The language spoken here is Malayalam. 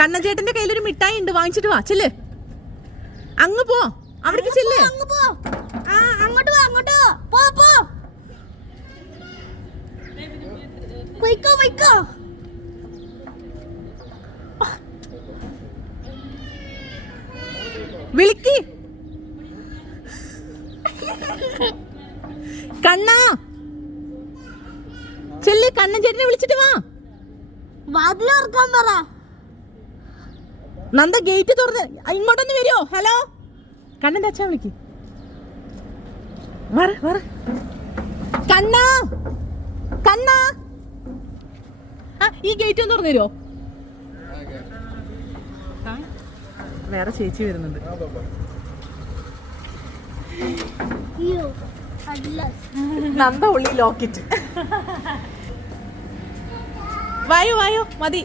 കണ്ണൻചേട്ടന്റെ കയ്യിലൊരു മിഠായി ഉണ്ട്, വാങ്ങിച്ചിട്ട് വാ. ചെല്ല്, അങ്ങ് പോ, അവിടേക്ക് ചെല്ല്. അങ്ങോട്ട് വാ, അങ്ങോട്ട് പോ. പോയിക്കോ. വിളിക്ക് കണ്ണാ, ചെല്ല്, കണ്ണൻചേട്ടനെ വിളിച്ചിട്ട് വാ. വാതിൽ തുറക്കാൻ പറ. നന്ദ ഗേറ്റ് തുറന്ന് ഇങ്ങോട്ടൊന്ന് വരുമോ? ഹലോ, കണ്ണന്റെ അച്ഛൻ വിളിക്ക്. കണ്ണാ, ഈ ഗേറ്റ് ഒന്ന് തുറന്നു തരുമോ? വേറെ ചേച്ചി വരുന്നുണ്ട്. നന്ദ ഉള്ളി ലോക്കറ്റ്. വായോ മതി.